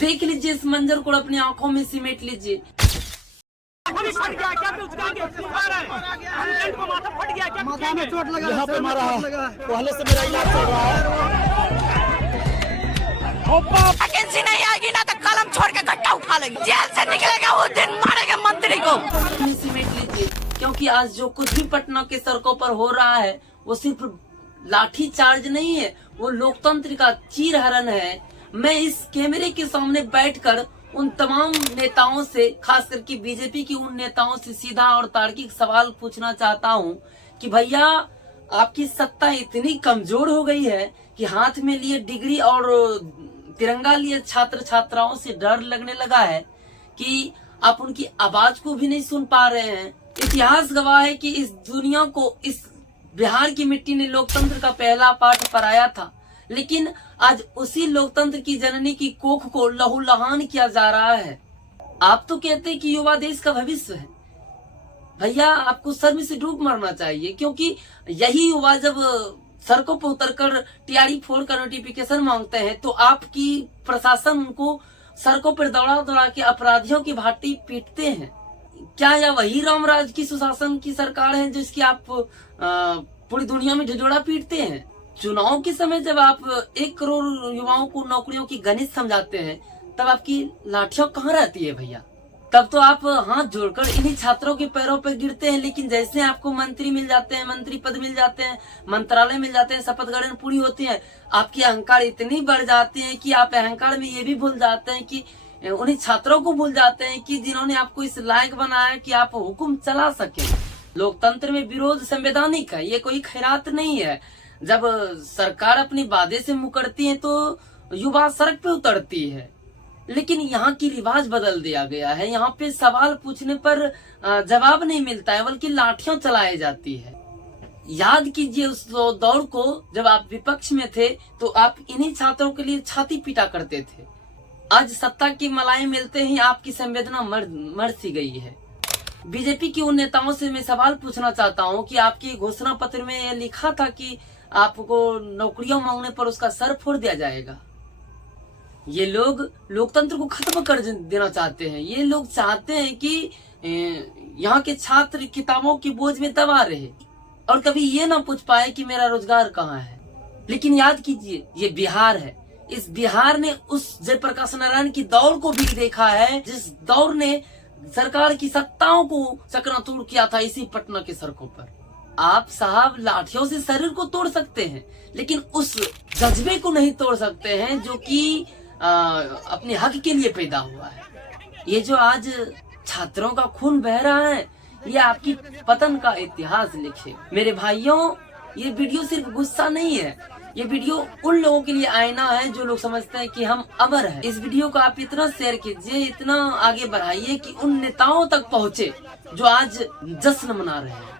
देख लीजिए इस मंजर को, अपनी आंखों में सिमेट लीजिए। माथा में चोट लगा, यहाँ पे मारा है, पहले से मेरा इलाज चल रहा है। वैकेंसी नहीं आएगी ना तो कलम छोड़ के गट्टा उठा लेंगे, जेल से निकलेगा वो दिन मारेंगे मंत्री को। सिमेट लीजिए, क्योंकि आज जो कुछ भी पटना के सड़कों पर हो रहा है वो सिर्फ लाठी चार्ज नहीं है, वो लोकतंत्र का चीरहरण है। मैं इस कैमरे के सामने बैठकर उन तमाम नेताओं से, खास करके बीजेपी की उन नेताओं से सीधा और तार्किक सवाल पूछना चाहता हूं कि भैया आपकी सत्ता इतनी कमजोर हो गई है कि हाथ में लिए डिग्री और तिरंगा लिए छात्र छात्राओं से डर लगने लगा है कि आप उनकी आवाज को भी नहीं सुन पा रहे हैं। इतिहास गवाह है कि इस दुनिया को, इस बिहार की मिट्टी ने लोकतंत्र का पहला पाठ पढ़ाया था, लेकिन आज उसी लोकतंत्र की जननी की कोख को लहूलुहान किया जा रहा है। आप तो कहते हैं कि युवा देश का भविष्य है। भैया आपको शर्म से डूब मरना चाहिए, क्योंकि यही युवा जब सड़कों पर उतरकर टीआरई 4 का नोटिफिकेशन मांगते हैं तो आपकी प्रशासन उनको सड़कों पर दौड़ा दौड़ा के अपराधियों की भांति पीटते हैं। क्या यह वही रामराज की सुशासन की सरकार है जिसकी आप पूरी दुनिया में ढिढोरा पीटते हैं? चुनाव के समय जब आप 1 करोड़ युवाओं को नौकरियों की गणित समझाते हैं तब आपकी लाठियां कहाँ रहती है भैया? तब तो आप हाथ जोड़कर इन्हीं छात्रों के पैरों पर गिरते हैं, लेकिन जैसे आपको मंत्री मिल जाते हैं, मंत्री पद मिल जाते हैं, मंत्रालय मिल जाते हैं, शपथ ग्रहण पूरी होती है, आपकी अहंकार इतनी बढ़ जाती है कि आप अहंकार में ये भी भूल जाते हैं कि उन्हीं छात्रों को भूल जाते हैं कि जिन्होंने आपको इस लायक बनाया कि आप हुक्म चला सके। लोकतंत्र में विरोध संवैधानिक है, ये कोई खैरात नहीं है। जब सरकार अपनी वादे से मुकरती है तो युवा सड़क पे उतरती है, लेकिन यहाँ की रिवाज बदल दिया गया है। यहाँ पे सवाल पूछने पर जवाब नहीं मिलता है, बल्कि लाठियां चलाई जाती है। याद कीजिए उस दौर को जब आप विपक्ष में थे तो आप इन्हीं छात्रों के लिए छाती पीटा करते थे। आज सत्ता की मलाई मिलते ही आपकी संवेदना मर सी गई है। बीजेपी की उन नेताओं से मैं सवाल पूछना चाहता हूँ कि आपके घोषणा पत्र में यह लिखा था कि आपको नौकरियां मांगने पर उसका सर फोड़ दिया जाएगा। ये लोग लोकतंत्र को खत्म कर देना चाहते हैं। ये लोग चाहते हैं कि यहाँ के छात्र किताबों के बोझ में दबा रहे और कभी ये ना पूछ पाए कि मेरा रोजगार कहाँ है। लेकिन याद कीजिए ये बिहार है। इस बिहार ने उस जयप्रकाश नारायण की दौड़ को भी देखा है जिस दौर ने सरकार की सत्ताओं को चकनाचूर किया था इसी पटना के सड़कों पर। आप साहब लाठियों से शरीर को तोड़ सकते हैं, लेकिन उस जज्बे को नहीं तोड़ सकते हैं जो कि अपने हक के लिए पैदा हुआ है। ये जो आज छात्रों का खून बह रहा है, ये आपकी पतन का इतिहास लिखे। मेरे भाइयों, ये वीडियो सिर्फ गुस्सा नहीं है, ये वीडियो उन लोगों के लिए आईना है जो लोग समझते हैं कि हम अमर हैं। इस वीडियो को आप इतना शेयर कीजिए, इतना आगे बढ़ाइए कि उन नेताओं तक पहुँचे जो आज जश्न मना रहे हैं।